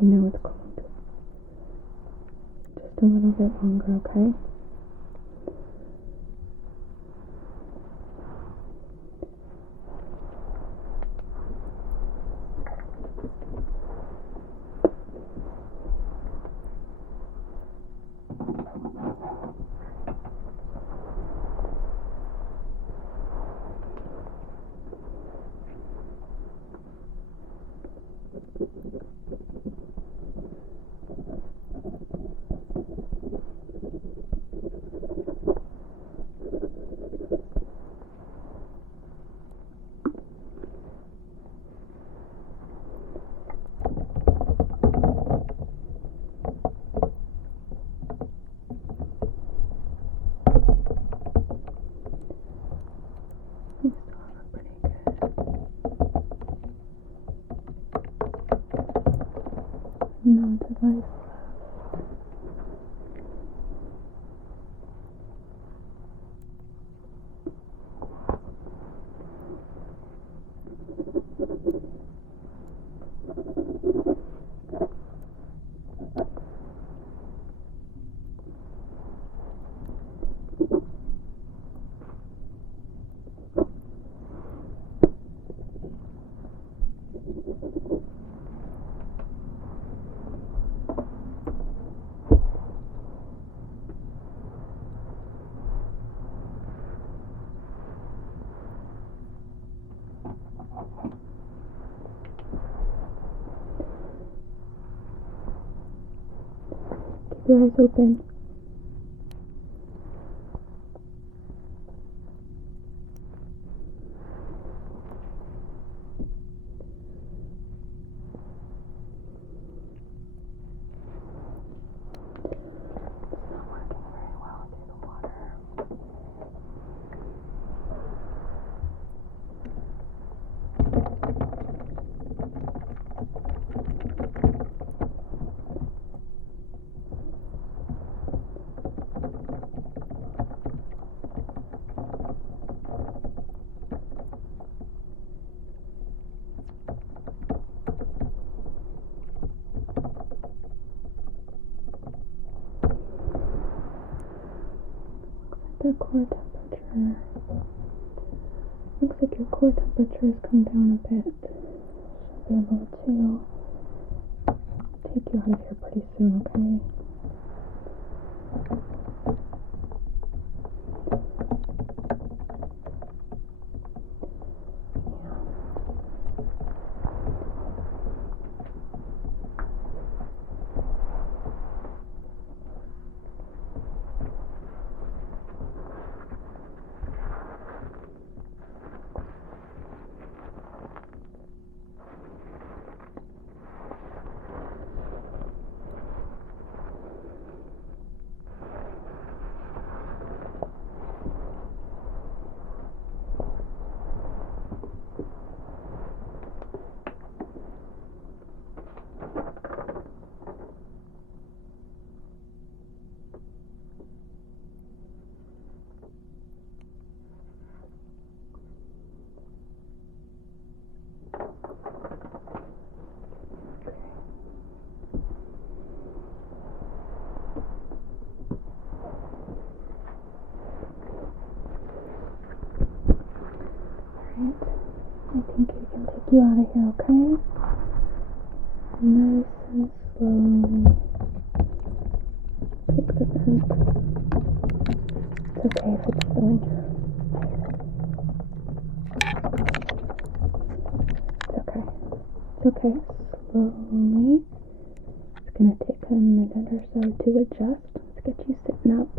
I know it's cold. Just a little bit longer, okay? You still have a pretty good amount of ice left. Keep your eyes open. It's not working very well through the water. Their core temperature. Looks like your core temperature has come down a bit. Should be able to take you out of here pretty soon, okay? I think we can take you out of here, okay? Nice and slowly. Take the vent. It's okay if it's filling. It's okay. Slowly. It's gonna take a minute or so to adjust. Let's get you sitting up.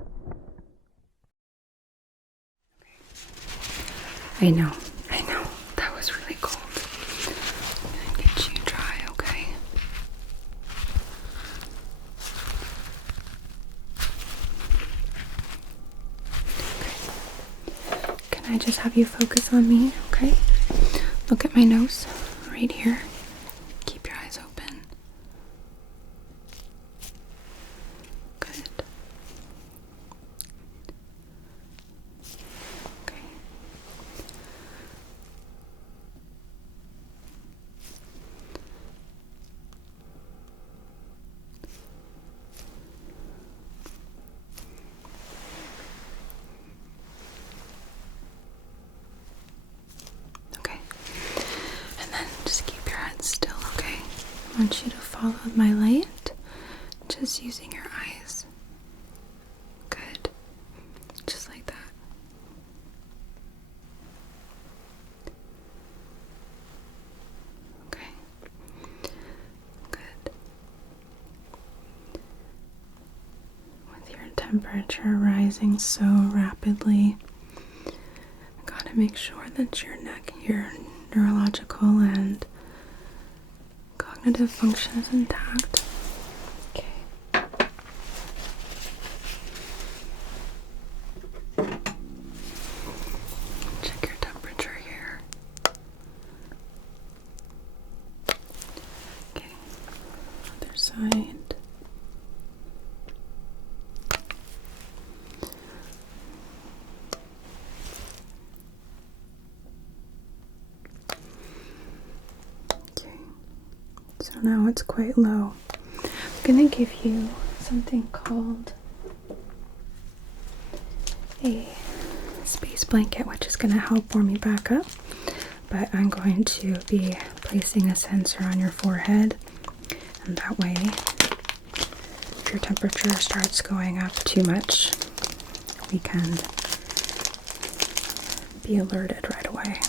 I know. That was really cold. I'm gonna get you dry, okay? Can I just have you focus on me, okay? Look at my nose, right here. Keep your eyes open. Good. Okay. want you to follow my light, just using your eyes. Good. Just like that. Okay. Good. With your temperature rising so rapidly, I gotta make sure that your neurological and cognitive function is intact. Okay. Check your temperature here. Okay. Other side. So now it's quite low. I'm gonna give you something called a space blanket, which is gonna help warm you back up. But I'm going to be placing a sensor on your forehead, and that way, if your temperature starts going up too much, we can be alerted right away.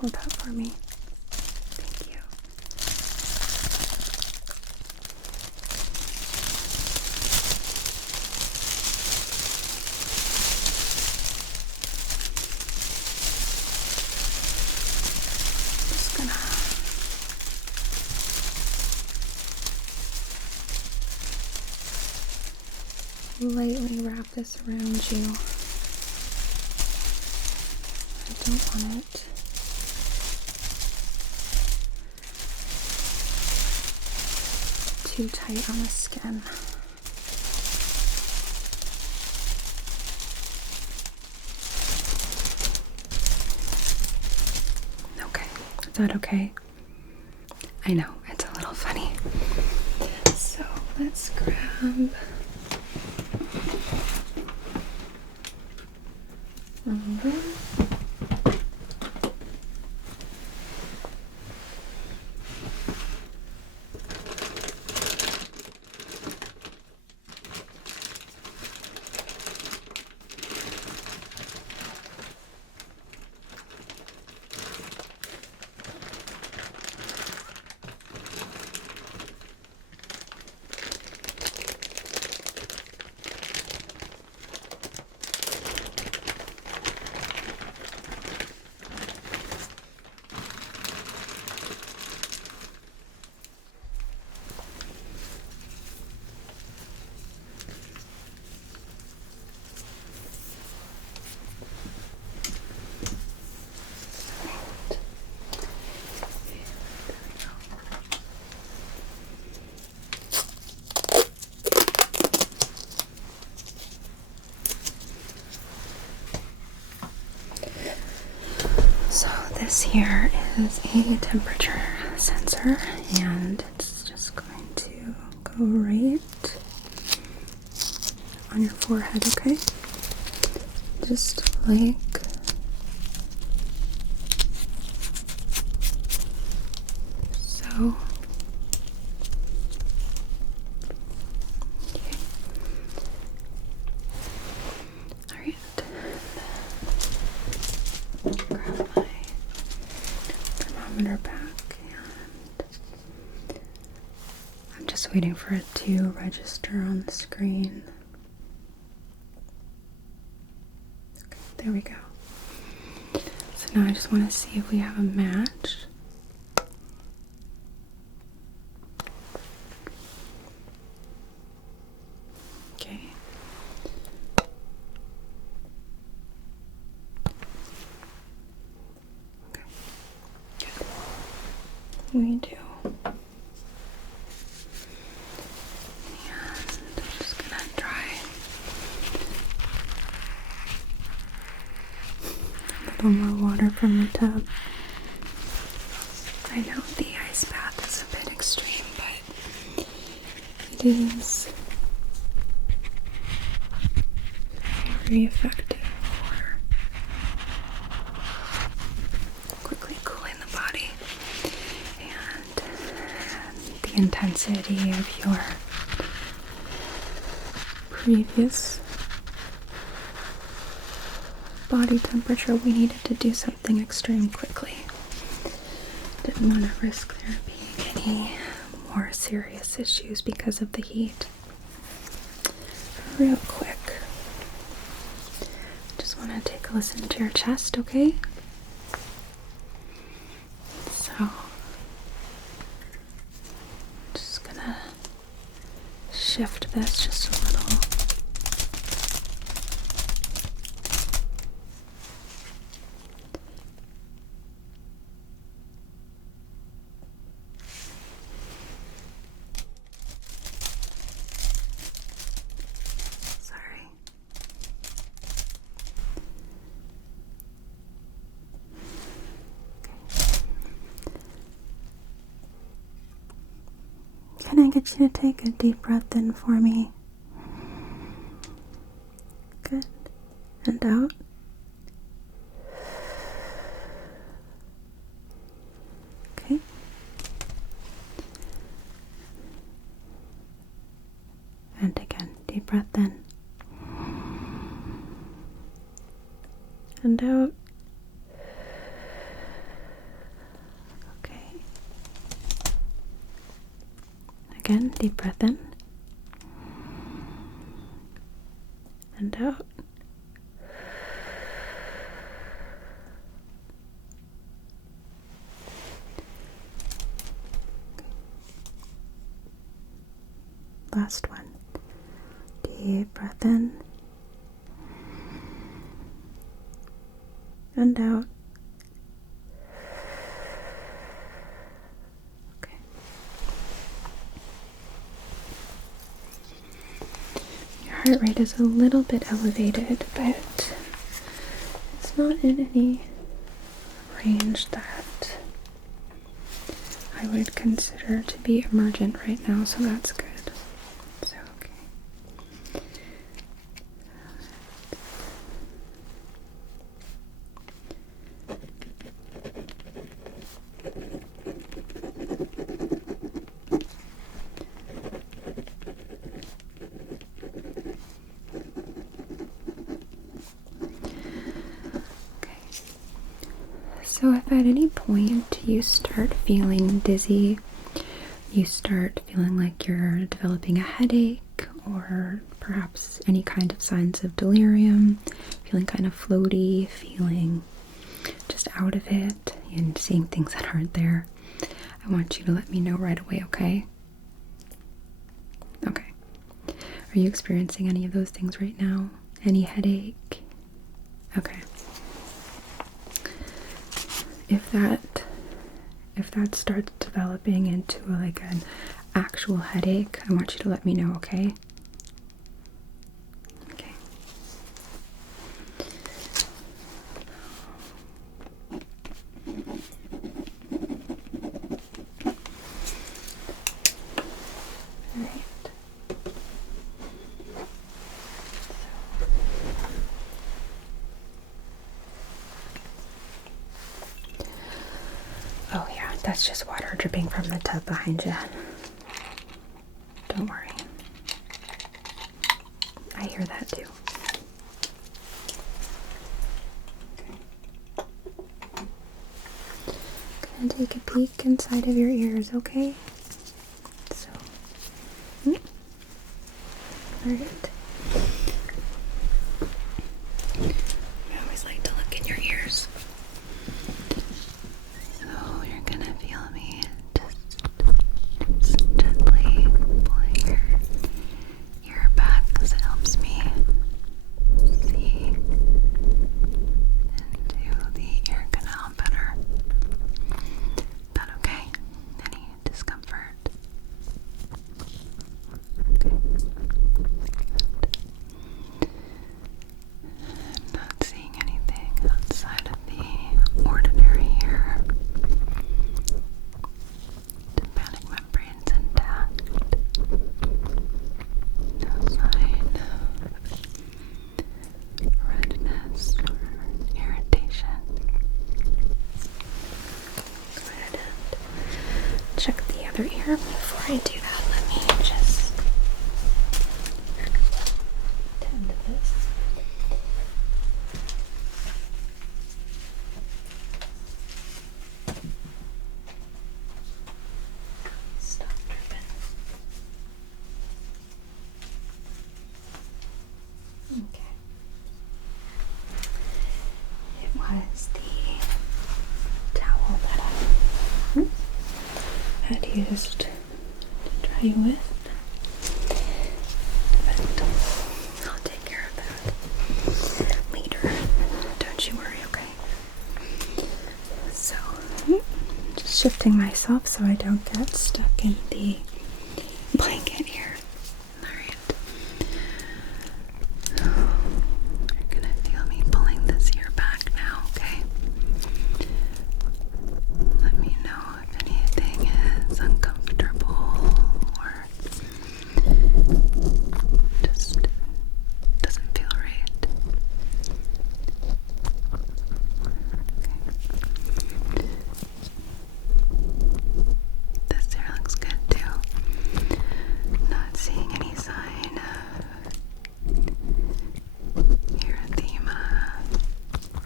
Hold that for me. Thank you. Just gonna lightly wrap this around you. I don't want it too tight on the skin. Okay, is that okay? I know, it's a little funny. So let's grab this here is a temperature sensor, and it's just going to go right on your forehead, okay? Just like so. Okay. Alright. Grab my thermometer back, and I'm just Just waiting for it to register on the screen. Okay, there we go. So now I just want to see if we have a match. Okay. Okay. Good. We do. A little more water from the tub. I know the ice bath is a bit extreme, but it is very effective for quickly cooling the body and the intensity of your previous body temperature. We needed to do something extreme quickly. Didn't want to risk there being any more serious issues because of the heat. Real quick, just want to take a listen to your chest, okay? So, just gonna shift this just a little. Can I get you to take a deep breath in for me? Good. And out. Okay. And again, deep breath in. And out. Again, deep breath in and out. Last one. Deep breath in and out. Heart rate is a little bit elevated, but it's not in any range that I would consider to be emergent right now, so that's good. So, okay. So if at any point you start feeling dizzy, you start feeling like you're developing a headache, or perhaps any kind of signs of delirium, feeling kind of floaty, feeling just out of it, and seeing things that aren't there, I want you to let me know right away, okay? Okay. Are you experiencing any of those things right now? Any headache? Okay. If that starts developing into like an actual headache, I want you to let me know, okay? Okay. All right. Oh yeah, that's just water dripping from the tub behind you. Don't worry. I hear that too. Gonna take a peek inside of your ears, okay? So, Alright. I always like to look in your ears. So you're gonna feel me just gently pulling your ear back because it helps me see into the ear canal better. Is that okay? Any discomfort? Okay. I'm not seeing anything outside of the ordinary here. Tympanic membrane's intact. No sign of redness or irritation. Go ahead and check the other ear. Before I do that, let me just tend to this. Stop dripping. Okay. It was the towel that I had used to dry you with. But I'll take care of that later. Don't you worry, okay? So, just shifting myself so I don't get stuck in the blanket here. Alright. You're gonna feel me pulling this ear back now, okay? Let me know if anything is uncomfortable or just doesn't feel right. Okay. This hair looks good too. Not seeing any sign of erythema,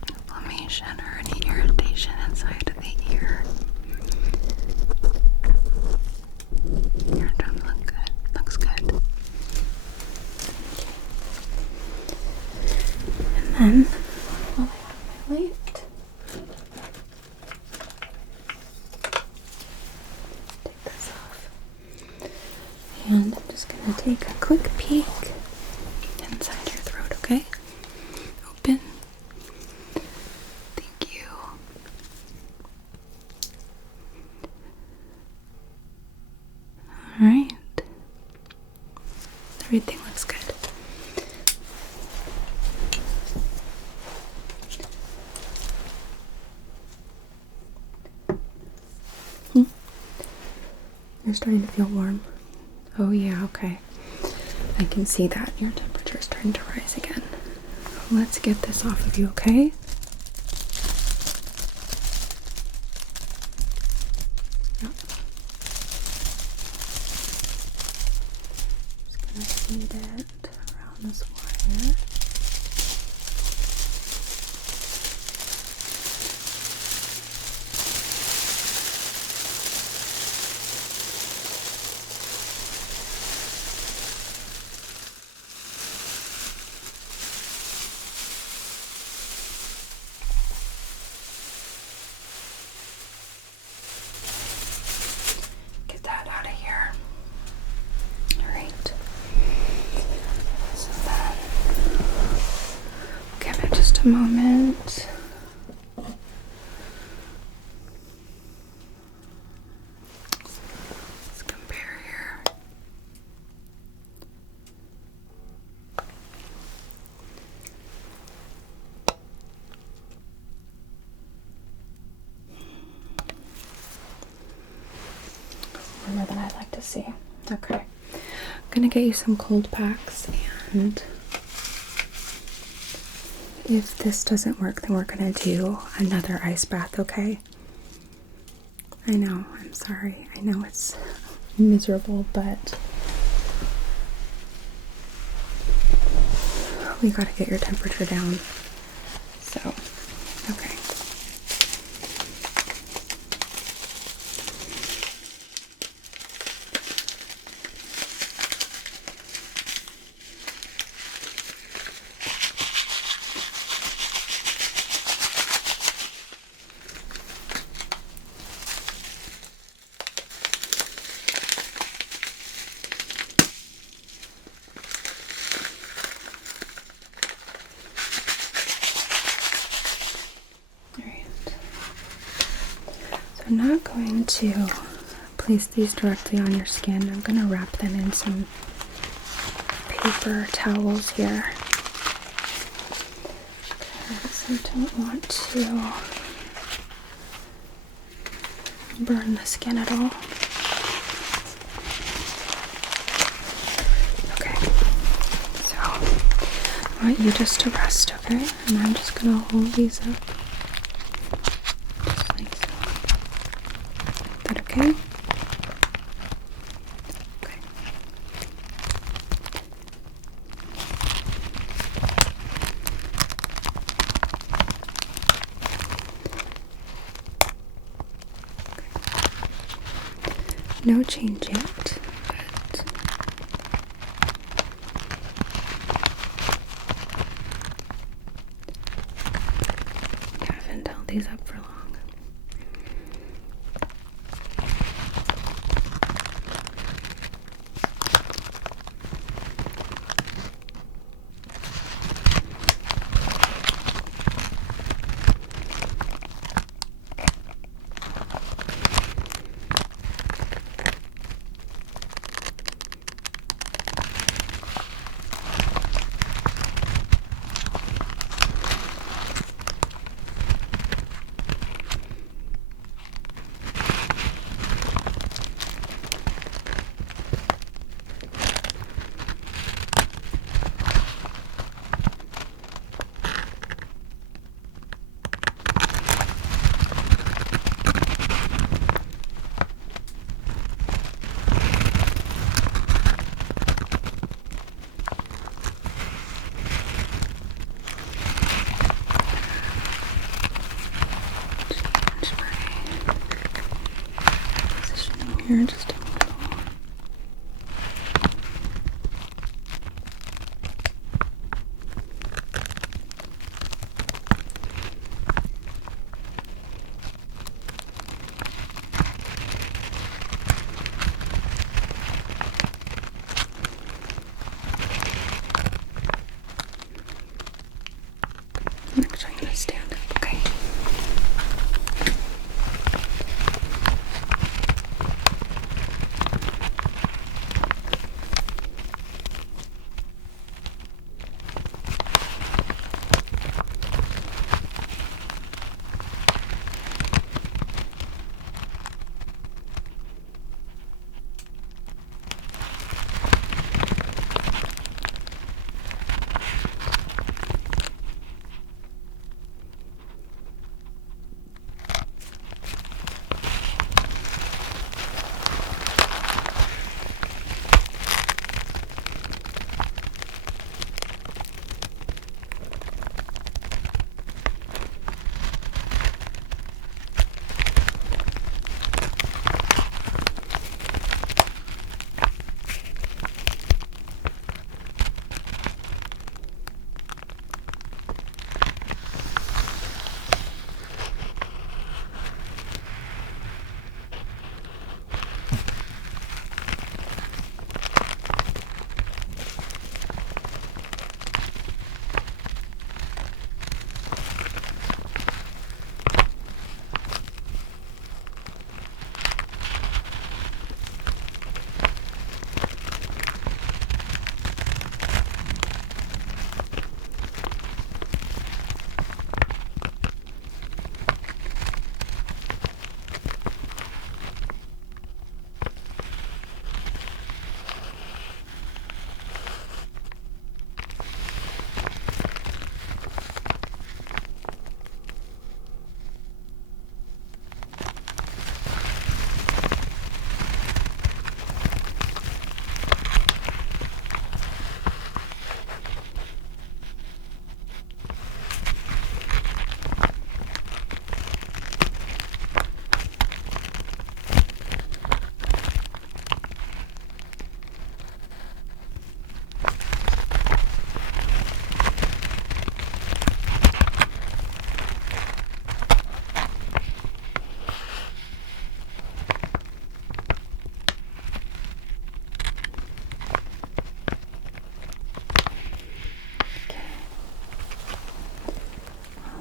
inflammation, or any irritation inside of the ear. Your drum looks good. And then, while I have my light, take this off. And I'm just gonna take a quick peek inside your throat, okay? Open. Thank you. Alright. Everything looks good. You're starting to feel warm. Oh yeah, okay. I can see that. Your temperature is starting to rise again. Let's get this off of you, okay? Yep. Just gonna feed it around this wire. Get that out of here. Alright. So then, give it just a moment. Let's compare here. Warmer than I'd like to see. Okay. I'm gonna get you some cold packs, and if this doesn't work, then we're gonna do another ice bath, okay? I know, I'm sorry. I know it's miserable, but we gotta get your temperature down. So, okay. I'm not going to place these directly on your skin. I'm going to wrap them in some paper towels here. Because I don't want to burn the skin at all. Okay, so I want you just to rest, okay? And I'm just gonna hold these up. Just like so. Is that okay? Okay. No change yet, but I haven't held these up for long. Here just a little. I'm actually going to stand up, okay?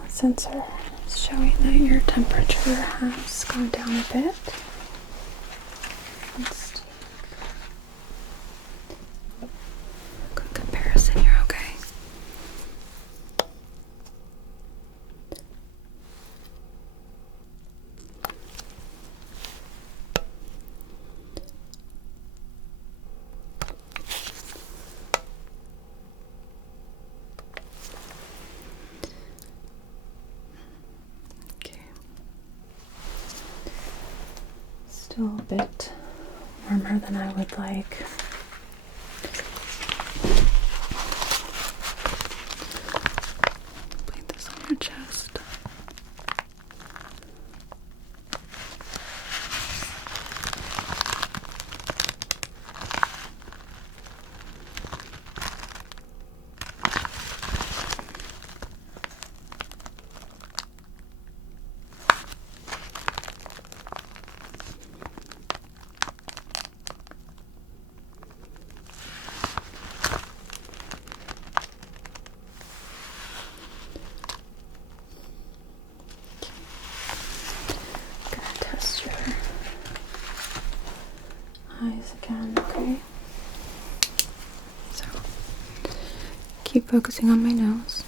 Sensor It's showing that your temperature has gone down a bit. Let's take a good comparison here, okay? Still a bit warmer than I would like. Put this on your chest. Test your eyes again, okay? So, keep focusing on my nose.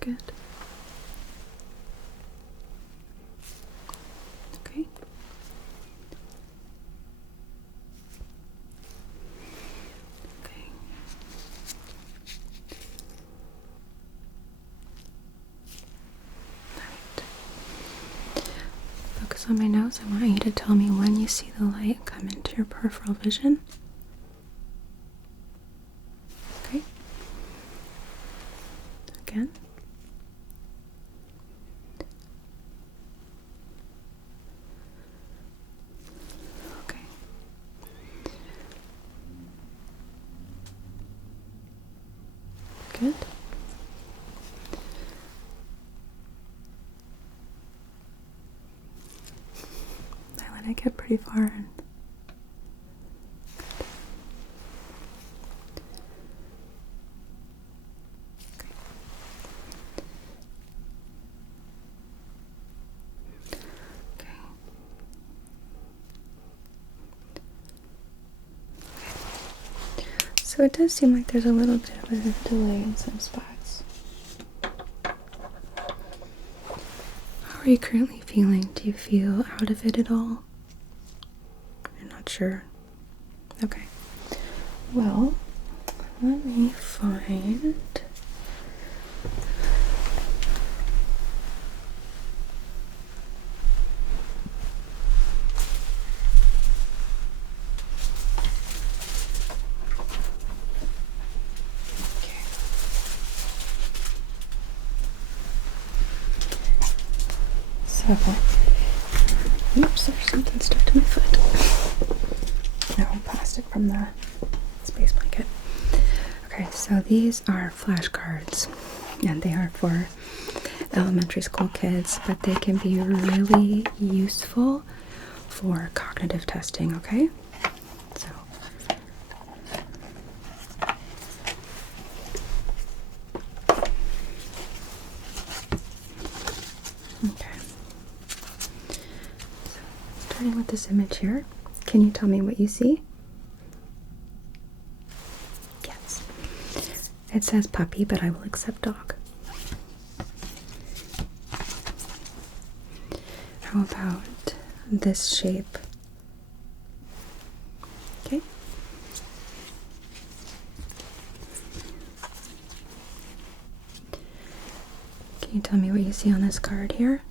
Good. Okay. Okay. Focus on my nose. I want you to tell me when you see the light come into your peripheral vision. Okay. Again. Okay. Good. I let it get pretty far in. So it does seem like there's a little bit of a delay in some spots. How are you currently feeling? Do you feel out of it at all? You're not sure? Okay. Well, let me find... So, oops, there's something stuck to my foot. No, plastic from the space blanket. Okay, so these are flashcards, and they are for elementary school kids, but they can be really useful for cognitive testing, okay? So, okay. Starting with this image here, can you tell me what you see? Yes. It says puppy, but I will accept dog. How about this shape? Okay. Can you tell me what you see on this card here?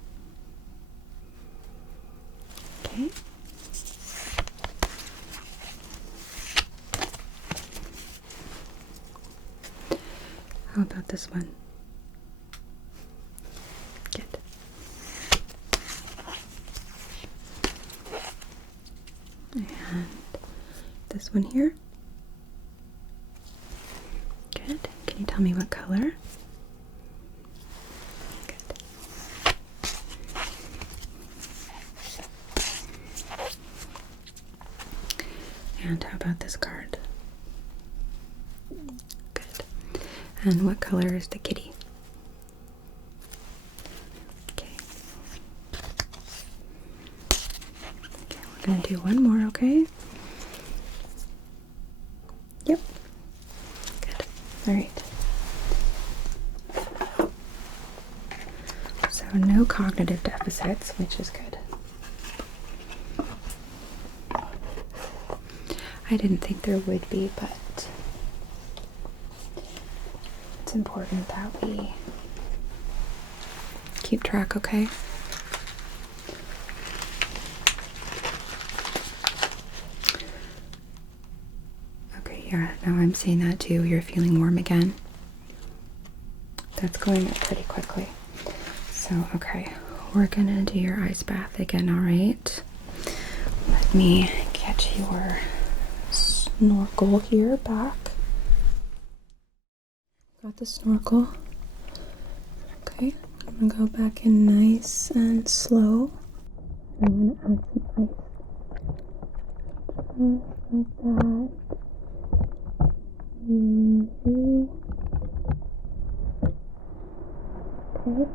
Okay. How about this one? Good. And this one here? Good. Can you tell me what color? Good. And how about this card? Good. And what color is the kitty? Okay. Okay, we're gonna do one more, okay? Yep. Good. Alright. So no cognitive deficits, which is good. I didn't think there would be, but it's important that we keep track, okay? Okay, yeah, now I'm seeing that too. You're feeling warm again. That's going up pretty quickly. So, okay, we're gonna do your ice bath again, alright? Let me get your snorkel here back. Got the snorkel. Okay, I'm gonna go back in nice and slow. I'm gonna add some ice. Just like that. Easy. Okay.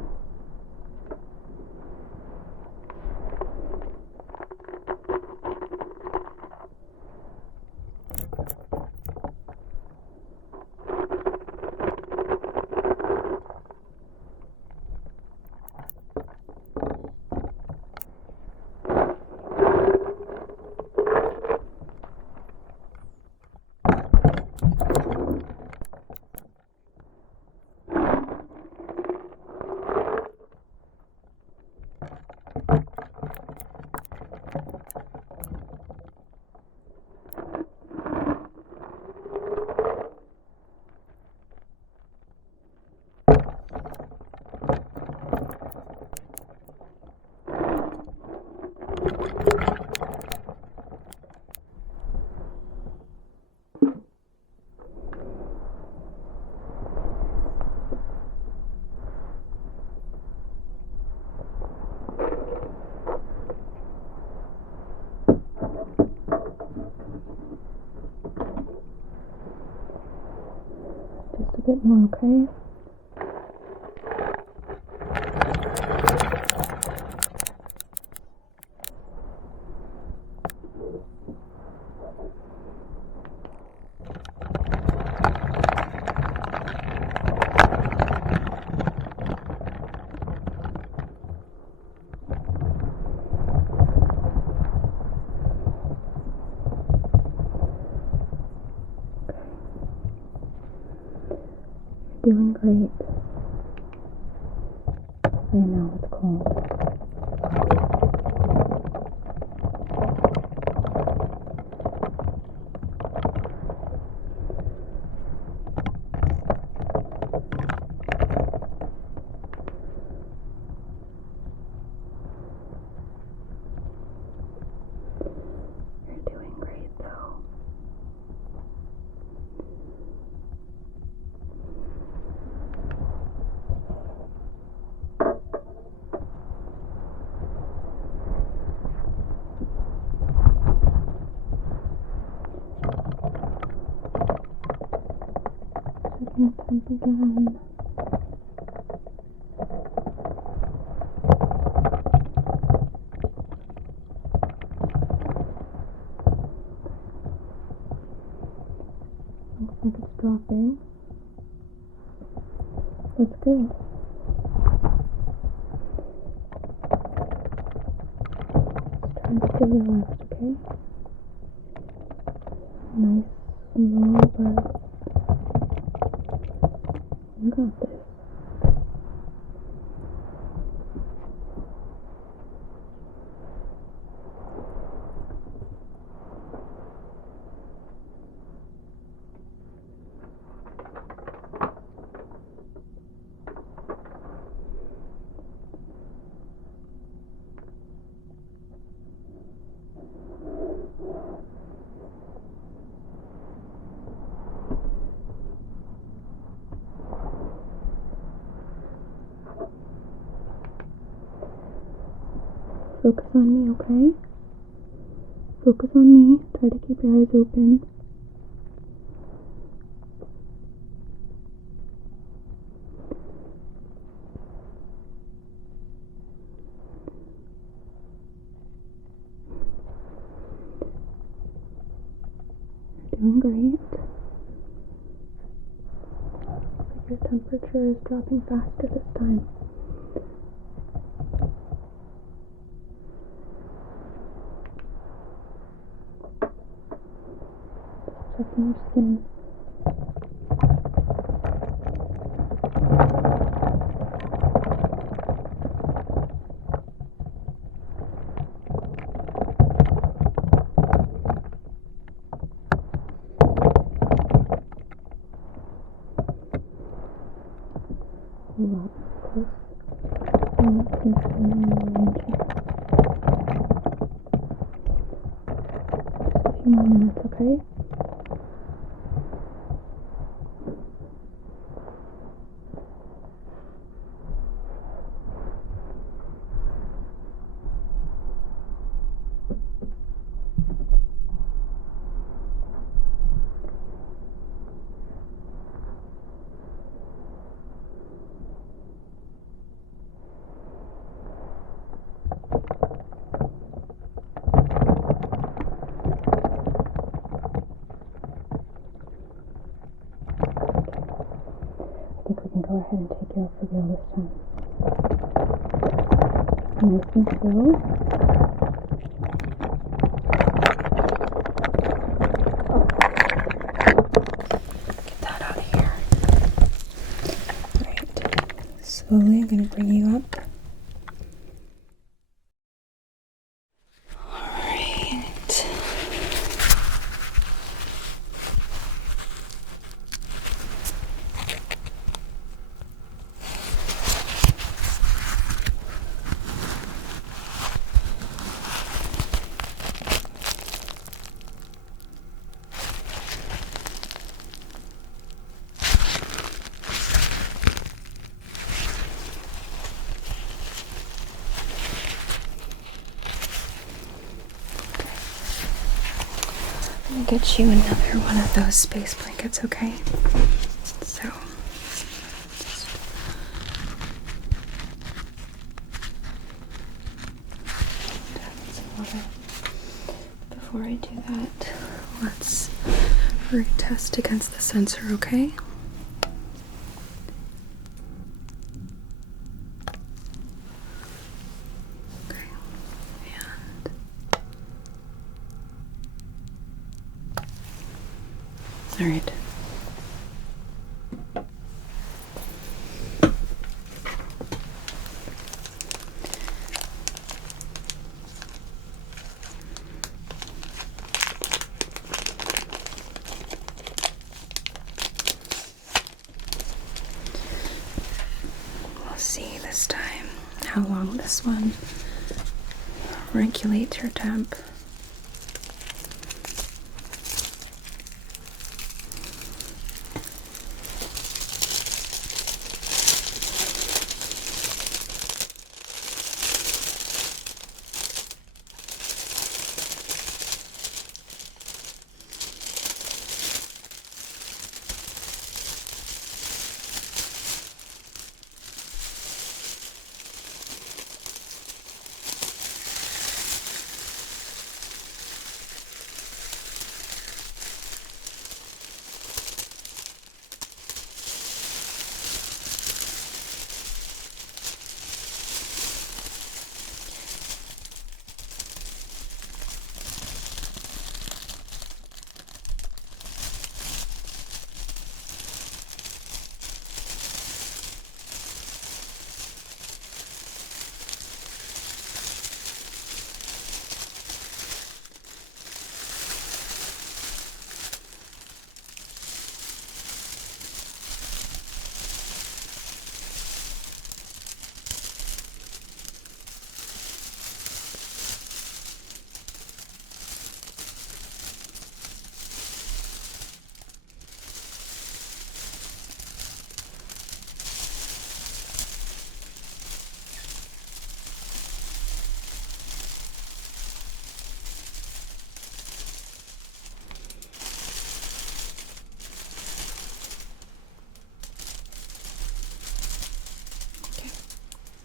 Just a bit more, okay? Doing great. I know it's cold. You're doing great though. Checking temp again. Looks like it's dropping. That's good. Try to stay relaxed, okay? Nice, slow breath. You got this. Focus on me, okay? Focus on me. Try to keep your eyes open. doing great. Your temperature is dropping faster this time. Just checking your skin. Lot close. Just a few more minutes, okay? I think we can go ahead and take you out for real this time. Nice and slow. Get that out of here. Right. Slowly, I'm going to bring you up. I'm going to get you another one of those space blankets, okay? So, before I do that, let's retest against the sensor, okay? Okay, and all right. We'll see this time how long this one regulates your temp.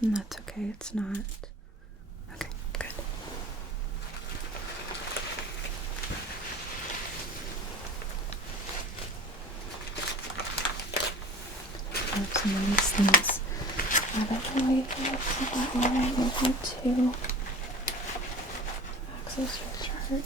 And that's okay, it's not. Okay, good. have some of these things out of the way so that way I'm able to access your chart.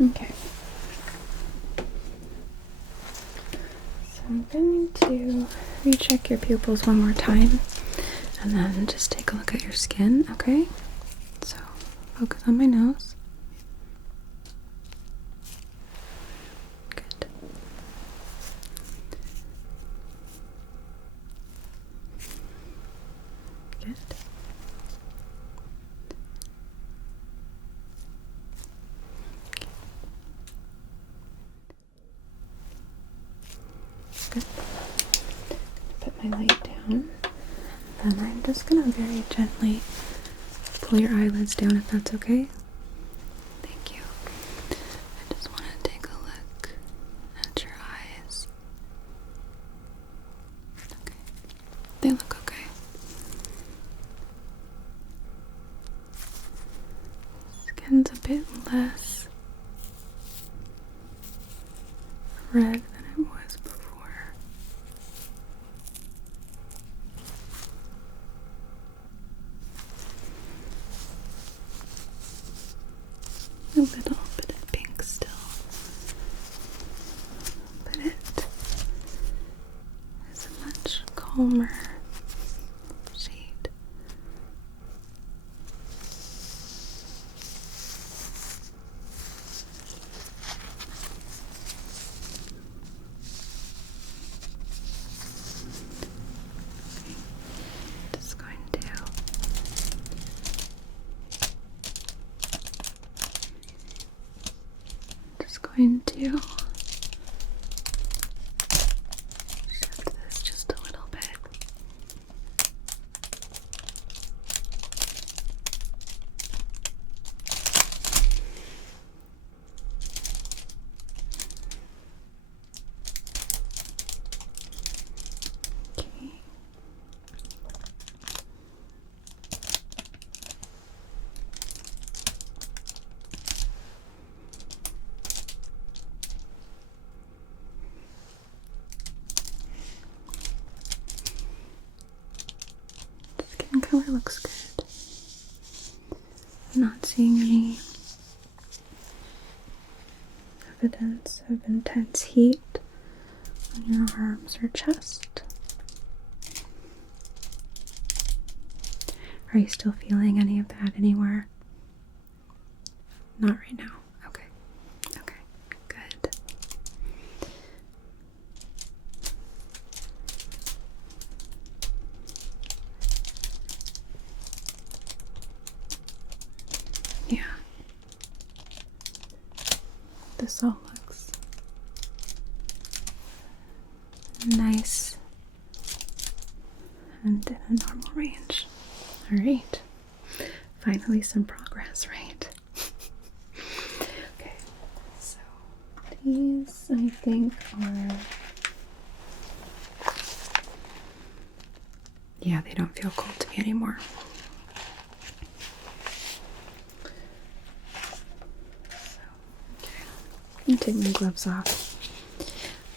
Okay. So I'm going to recheck your pupils one more time and then just take a look at your skin, okay? So focus on my nose. Good. Good. Good. Put my light down. And I'm just gonna very gently pull your eyelids down if that's okay. Thank you. I just want to take a look at your eyes. Okay. They look okay. Skin's a bit less red than it was before. A little bit of pink still, but it is a much calmer shade. Just going to shift this just a little bit. Okay. Skin color looks good. I'm not seeing any evidence of intense heat on your arms or chest. Are you still feeling any of that anywhere? Not right now. Okay. Okay. Good. this all looks nice and in a normal range. Alright, finally some progress, right? Okay, so these I think are, yeah, they don't feel cold to me anymore. Let me take my gloves off.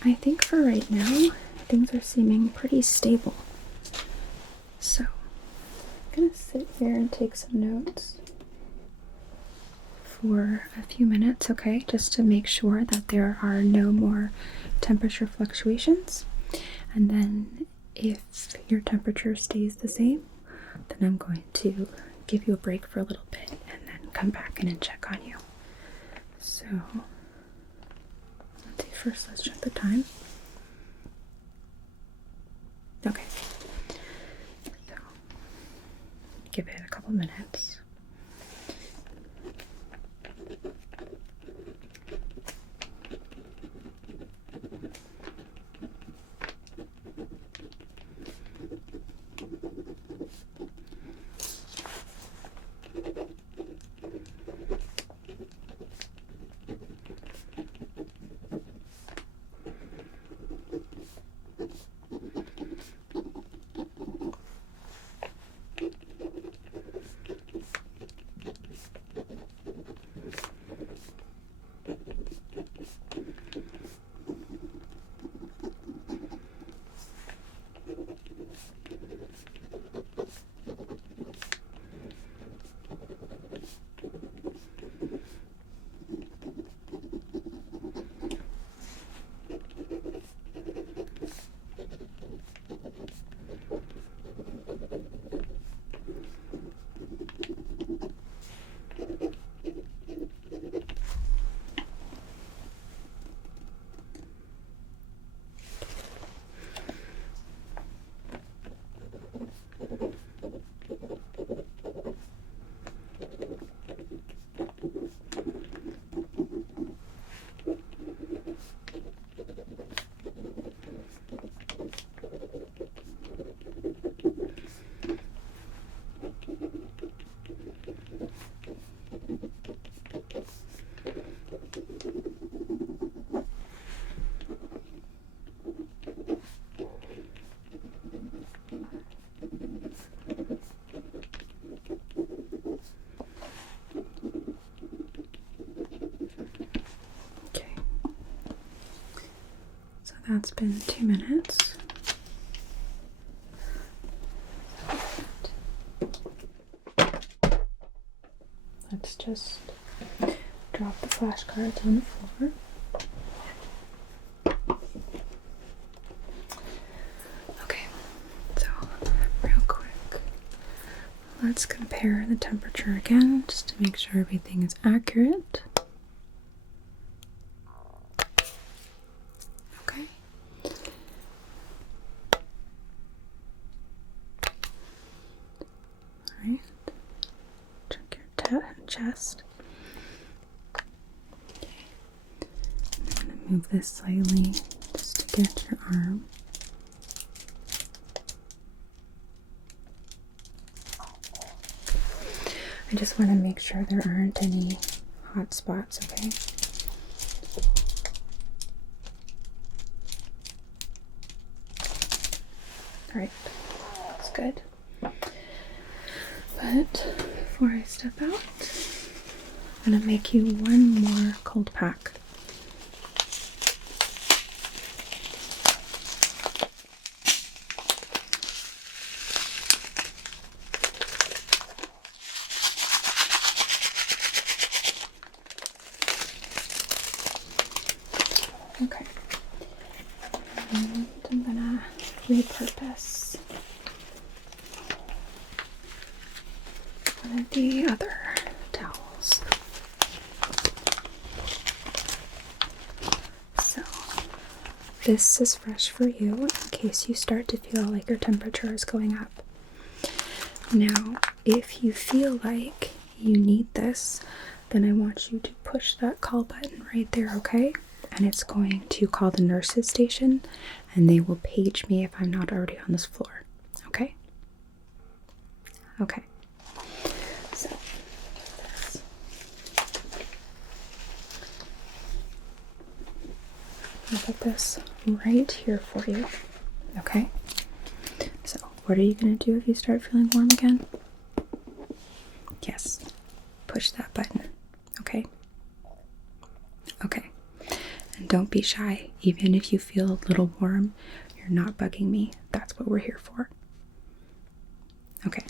I think for right now, things are seeming pretty stable. So, I'm gonna sit here and take some notes for a few minutes, okay? Just to make sure that there are no more temperature fluctuations. And then if your temperature stays the same, then I'm going to give you a break for a little bit and then come back in and check on you. So, first, let's check the time. Okay. So, give it a couple minutes. That's been 2 minutes. Let's just drop the flashcards on the floor. Okay, so real quick, let's compare the temperature again just to make sure everything is accurate. Chest. Okay. I'm going to move this slightly just to get your arm. I just want to make sure there aren't any hot spots, okay? Alright, that's good. But before I step out, I'm going to make you one more cold pack. Okay. And I'm going to repurpose one of the other towels. So this is fresh for you in case you start to feel like your temperature is going up. Now, if you feel like you need this, then I want you to push that call button right there, okay? And it's going to call the nurses station, and they will page me if I'm not already on this floor, okay? Okay. So, I'll put this right here for you, okay? So, what are you going to do if you start feeling warm again? Yes, push that button, okay? Okay. And don't be shy. Even if you feel a little warm, you're not bugging me. That's what we're here for. Okay.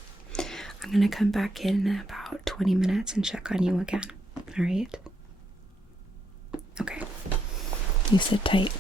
I'm going to come back in about 20 minutes and check on you again. All right? Okay. You sit tight.